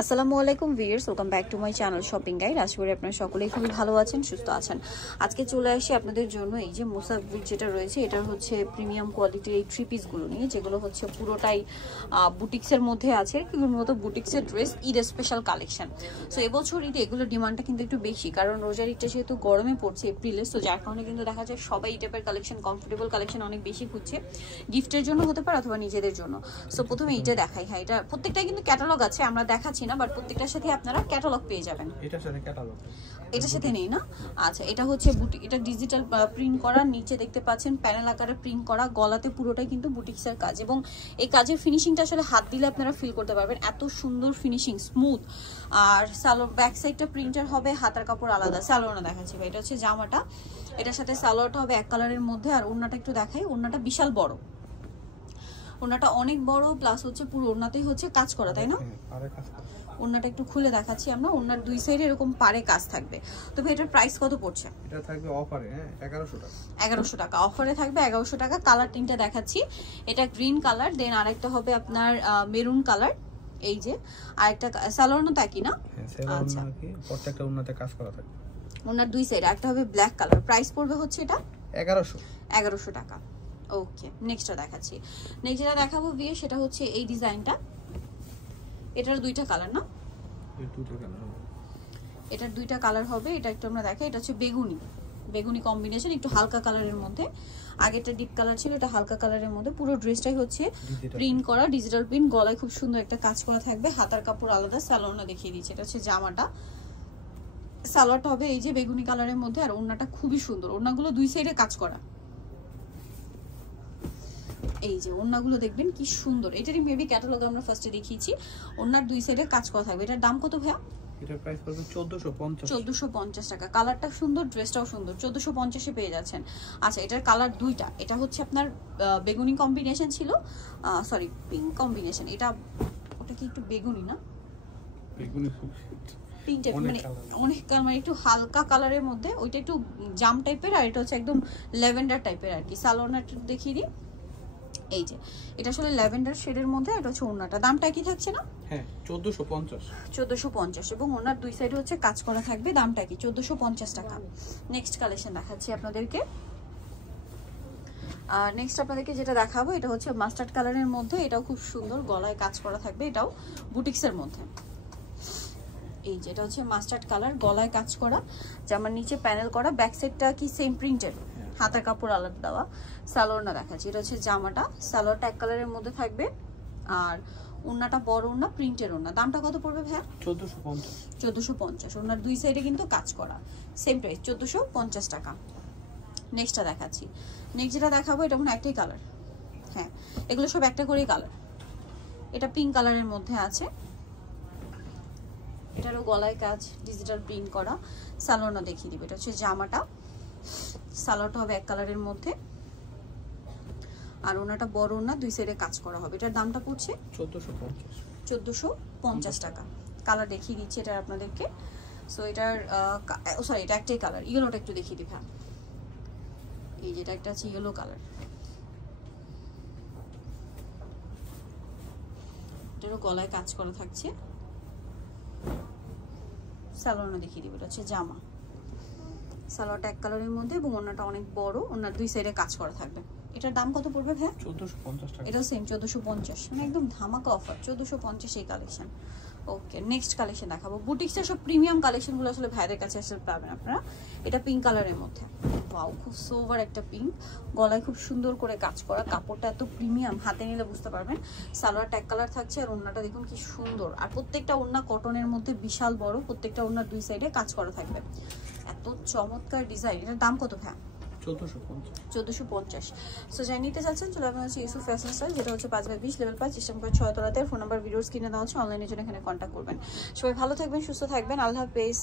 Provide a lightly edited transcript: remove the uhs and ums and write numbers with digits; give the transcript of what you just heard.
আসসালামু আলাইকুম viewers, welcome back to my channel shopping guide. আশা করি আপনারা সকলেই খুবই ভালো আছেন, সুস্থ আছেন। আজকে চলে আসি আপনাদের জন্য এই যে মুসাফির যেটা রয়েছে, এটা হচ্ছে প্রিমিয়াম কোয়ালিটির এই থ্রি পিসগুলো নিয়ে, যেগুলো হচ্ছে পুরোটাই বুটিক্সের মধ্যে আছে, মূলত বুটিক্সের dress, Eid special collection. So এবছর ঈদে এগুলোর ডিমান্ডটা কিন্তু একটু বেশি, কারণ রোজার ঈদটা যেহেতু গরমে পড়ছে এপ্রিলে, সো যার কারণে কিন্তু দেখা যায় সবাই এই টাইপের কালেকশন, কমফোর্টেবল কালেকশন অনেক বেশি খুঁজছে, গিফটের জন্য হতে পারে অথবা নিজেদের জন্য। সো প্রথমে এইটা দেখাই। হ্যাঁ, এটা প্রত্যেকটাই কিন্তু ক্যাটালগ আছে, আমরা দেখাচ্ছি না, বাট প্রত্যেকটার সাথে আপনারা ক্যাটালগ পেয়ে যাবেন। এটার সাথে ক্যাটালগ, এটার সাথে নেই না? আচ্ছা, এটা হচ্ছে বুটিক, এটা ডিজিটাল প্রিন্ট করা, নিচে দেখতে পাচ্ছেন প্যানেল আকারে প্রিন্ট করা, গলাতে পুরোটাই কিন্তু বুটিক্সের কাজ, এবং এই কাজের ফিনিশিংটা আসলে হাত দিলে আপনারা ফিল করতে পারবেন, এত সুন্দর ফিনিশিং, স্মুথ। আর সালোয়ার ব্যাক সাইডটা প্রিন্টার হবে, হাতার কাপড় আলাদা। সালোয়ারটা দেখাচ্ছি ভাই, এটা হচ্ছে জামাটা, এটার সাথে সালোয়ারটা হবে এক কালারের মধ্যে। আর ওড়নাটা একটু দেখাই, ওড়নাটা বিশাল বড়, ওড়নাটা অনেক বড়, প্লাস হচ্ছে পুরো ওড়নাতেই হচ্ছে কাজ করা, তাই না? ওড়নাটা একটু খুলে দেখাচ্ছি আমরা, ওড়নার দুই সাইডে এরকম পারে কাজ থাকবে। তবে এটার প্রাইস কত পড়ছে? এটা থাকবে অফারে 1100 টাকা। 1100 টাকা অফারে থাকবে, 1100 টাকা। কালার তিনটা দেখাচ্ছি, এটা গ্রিন কালার, দেন আরেকটা হবে আপনার মেরুন কালার, এই যে আরেকটা। সালোয়ারও তো একই না? হ্যাঁ, সালোয়ার নাকি প্রত্যেকটা ওড়নাতে কাজ করা থাকবে। ওড়নার দুই সাইডে একটা হবে ব্ল্যাক কালার। প্রাইস পড়বে হচ্ছে এটা 1100 টাকা। ওকে, নেক্সটটা দেখাচ্ছি। নেক্সট যেটা দেখাবো বিয়ে, সেটা হচ্ছে এই ডিজাইনটা। এটার দুইটা কালার না? এটার দুইটা কালার হবে। এটা একটু আমরা দেখাই, এটা হচ্ছে বেগুনি, বেগুনি কম্বিনেশন, একটু হালকা কালারের মধ্যে। আগেরটা ডিপ কালার ছিল, এটা হালকা কালারের মধ্যে। পুরো ড্রেসটাই হচ্ছে প্রিন্ট করা, ডিজিটাল প্রিন্ট, গলায় খুব সুন্দর একটা কাজ করা থাকবে, হাতার কাপড় আলাদা। সালোয়ারটা দেখিয়ে দিচ্ছি, এটা হচ্ছে জামাটা, সালোয়ারটা হবে এই যে বেগুনি কালারের মধ্যে। আর ওড়নাটা খুবই সুন্দর, ওড়নাগুলো দুই সাইডে কাজ করা, এই যে ওড়নাগুলো দেখবেন কি সুন্দর। এটারই মেবি ক্যাটালগ আমরা ফার্স্টে দেখিয়েছি। ওড়নার দুই সাইডে কাজ করা থাকবে। এটার দাম কত ভাইয়া? এটার প্রাইস পড়বে 1450 টাকা। কালারটা সুন্দর, ড্রেসটাও সুন্দর, 1450 এ পেয়ে যাচ্ছেন। আচ্ছা, এটার কালার দুইটা, এটা হচ্ছে আপনার বেগুনি কম্বিনেশন ছিল, সরি পিঙ্ক কম্বিনেশন। এটা ওটা কি একটু বেগুনি না? বেগুনি খুব পিঙ্ক, মানে অনেক মানে একটু হালকা কালারের মধ্যে, ওইটা একটু জাম টাইপের, আর এটা হচ্ছে একদম ল্যাভেন্ডার টাইপের আর কি। সালোয়ারটা একটু দেখিয়ে দিই, এই যে এটা আসলে ল্যাভেন্ডার শেডের মধ্যে। এটা হচ্ছে ওড়নাটা, দামটা কি থাকছে না? হ্যাঁ, 1450, এবং ওড়নার দুই সাইডে হচ্ছে কাজ করা থাকবে। দামটা কি? 1450 টাকা। নেক্সট কালেকশন দেখাচ্ছি আপনাদেরকে। নেক্সট আপনাদেরকে যেটা দেখাবো, এটা হচ্ছে মাস্টার্ড কালারের মধ্যে, এটাও খুব সুন্দর, গলায় কাজ করা থাকবে, এটাও বুটিক্সের মধ্যে। এই যে এটা হচ্ছে মাস্টার্ড কালার, গলায় কাজ করা, জামার নিচে প্যানেল করা, ব্যাক সাইডটা কি সেম প্রিন্টেড, হাতার কাপড় আলাদা দেওয়া। সালোয়ারটা দেখাচ্ছি, এটা হচ্ছে জামাটা, সালোয়ারটা এক কালারের মধ্যে থাকবে, আর ওড়নাটা বড় ওড়না, প্রিন্টের ওড়না। দামটা কত পড়বে ভাইয়া? 1450। ওড়নার দুই সাইডে কিন্তু কাজ করা, সেম প্রাইস 1450 টাকা। নেক্সটটা দেখাচ্ছি। নেক্সট যেটা দেখাবো, এটা মনে একটাই কালার, হ্যাঁ এগুলো সব একটা করেই কালার। এটা পিঙ্ক কালারের মধ্যে আছে, এটারও গলায় কাজ, ডিজিটাল প্রিন্ট করা। সালোয়ারটা দেখিয়ে দিবে, এটা হচ্ছে জামাটা, সালোয়ারটা হবে এক কালারের মধ্যে, আর ওনাটা বড় ওনা, দুই সাইডে কাজ করা হবে। এটার দামটা পড়ছে 1450 টাকা। কালার দেখিয়ে দিচ্ছি এটা আপনাদেরকে। সো এটার সরি, এটা একটাই কালার। ইয়েলোটা একটু দেখিয়ে দিই, হ্যাঁ এই যেটা একটা আছে ইয়েলো কালার, এটারও গলায় কাজ করা থাকছে। সালোয়ারটা দেখিয়ে দিবে, এটা হচ্ছে জামা, সালোয়ারটা এক কালারের মধ্যে, এবং ওড়নাটা অনেক বড়, ওড়নার দুই সাইডে কাজ করা থাকবে। এটার দাম কত পড়বে ভাই? 1450 টাকা। এটা সেম 1450, মানে একদম ধামাকা অফার, 1450 এই কালেকশন। ওকে, নেক্সট কালেকশন দেখাবো। বুটিক্সের সব প্রিমিয়াম কালেকশনগুলো আসলে ভাইদের কাছে আসলে পাবেন আপনারা। এটা পিঙ্ক কালারের মধ্যে, ওয়াও খুব সোভার একটা পিঙ্ক, গলায় খুব সুন্দর করে কাজ করা, কাপড়টা এত প্রিমিয়াম, হাতে নিলে বুঝতে পারবেন। সালোয়ারটা এক কালার থাকছে, আর ওড়নাটা দেখুন কি সুন্দর, আর প্রত্যেকটা ওড়না কটনের মধ্যে বিশাল বড়, প্রত্যেকটা ওড়নার দুই সাইডে কাজ করা থাকবে, এত চমৎকার ডিজাইন। এটার দাম কত ভাই? 1450। সো যাই নিতে চাচ্ছেন চলে আপনার হচ্ছে ইউসুফ ফ্যাশন স্টাইল, যেটা হচ্ছে 5/20 লেভেল 5 সিস্টেম করে 6 তলাতে। ফোন নাম্বার ভিডিওস কিনে দেওয়া হচ্ছে, অনলাইনের জন্য এখানে কন্ট্যাক্ট করবেন। সবাই ভালো থাকবেন, সুস্থ থাকবেন, আল্লাহ হাফেজ।